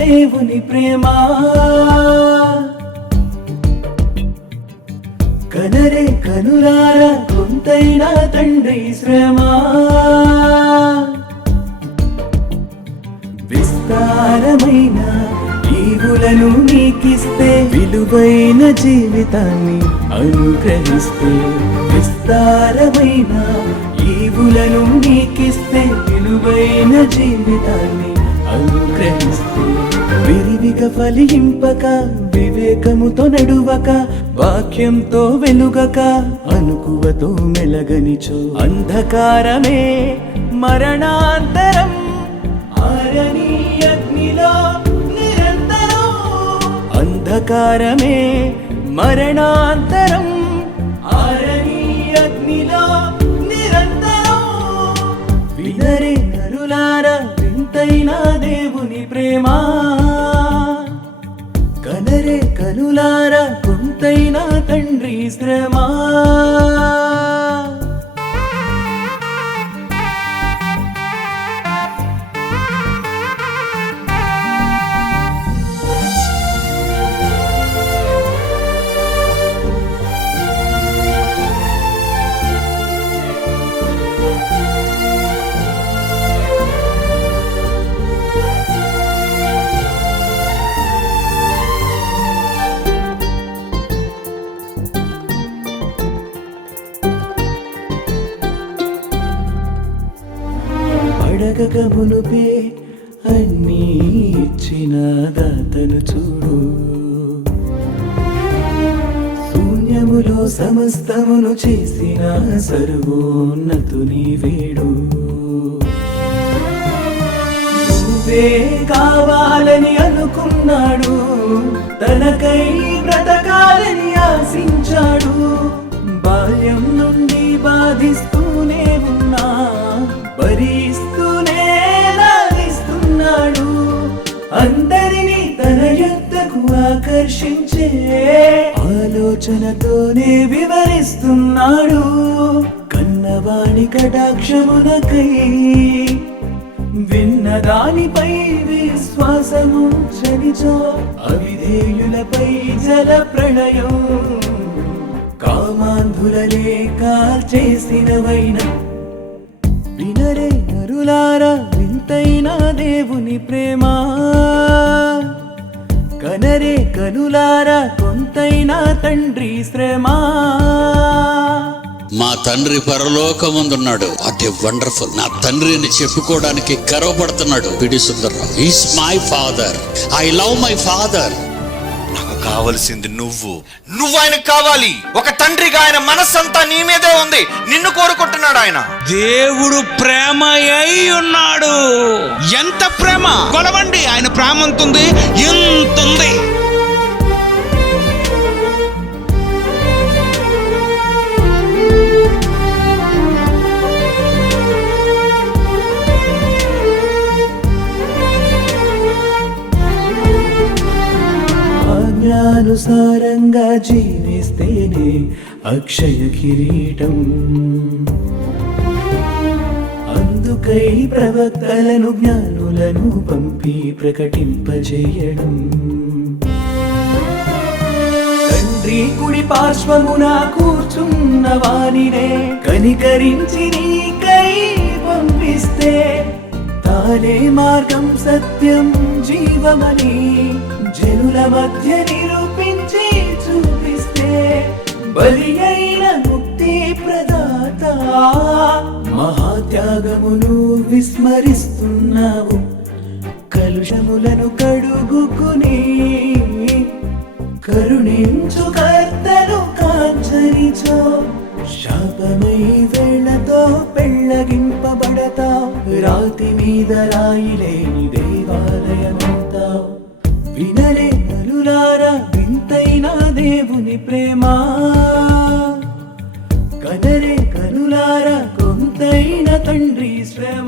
దేవుని ప్రేమ. కనరే కనులారా కొంతైనా తండ్రి శ్రమ. విస్తారమైన ఈవులను నీకిస్తే విలువైన జీవితాన్ని అనుగ్రహిస్తే. విస్తారమైన ఈవులను నీకిస్తే విలువైన జీవితాన్ని అనుగ్రహిస్తే. విరివిగా ఫలింపక వివేకముతో నడువక వాక్యంతో వెలుగక అనుకువతో మెలగనిచో అంధకారమే మరణాంతరం. ఆరని అగ్నిలో నిరంతరం. అంధకారమే మరణాంతరం. ఆరని అగ్నిలో నిరంతరం. వినరే నరులారా వింతైన దేవుని ప్రేమ. కనరే కనులారా కొంతైన తండ్రి శ్రమ. అడగక మునుపే అన్నీ ఇచ్చిన దాతను చూడు. శూన్యములో సమస్తమును చేసిన సర్వోన్నతుని వేడు. నువ్వే కావాలని అనుకున్నాడు, తనకై బ్రతకాలని ఆశించాడు. బాల్యం నుండి బాధిస్తూనే ఉన్నా భరిస్తూనే లాలిస్తున్నాడు. అందరినీ తన యొద్దకు ఆకర్షించే ఆలోచనతోనే వివరిస్తున్నాడు. కన్నవాణి కటాక్షమునకై విన్నదానిపై విశ్వాసము చనిచో అవిధేయులపై జల ప్రళయం. కామాంధులనే కాల్చేసినవైన వినరే నరులారా వింతైన దేవుని ప్రేమ. కనరే కనులారా కొంతైనా తండ్రి శ్రమ. మా తండ్రి పరలోకముందున్నాడు. What a wonderful. నా తండ్రి అని చెప్పుకోవడానికి గర్వపడుతున్నాడు P D Sundar Rao. Is my father. I love my father. నాకు కావలసింది నువ్వు ఆయనకు కావాలి. ఒక తండ్రిగా ఆయన మనస్సంతా నీ మీదే ఉంది. నిన్ను కోరుకుంటున్నాడు ఆయన. దేవుడు ప్రేమ అయి ఉన్నాడు. ఎంత ప్రేమ! కొలవండి, ఆయన ప్రేమ ఎంతుంది? ఎంతుంది. ఆజ్ఞానుసారంగా జీవిస్తేనే అక్షయ కిరీటం. అందుకై ప్రవక్తలను జ్ఞానులను పంపి ప్రకటింపజేయడం. తండ్రి కుడి పార్శ్వమున కూర్చున్న వానినే కనికరించి నీకై పంపిస్తే. తానే మార్గం సత్యం జీవమని జనుల మధ్య నిరూపించి చూపిస్తే. బలి అయిన ముక్తి ప్రదాత మహాత్యాగమును విస్మరిస్తున్నావు. కలుషములను కడుగుకుని కరుణించు కర్తను కాంచరిచో. శాపమై వేళ్లతో పెళ్ళగింపబడతావు. రాతి మీద రాయిలేని దేవాలయమవుతావు. వినరే నరులారా వింతైన దేవుని ప్రేమ. కనరే కనులారా కొంతైన తండ్రి శ్రమ.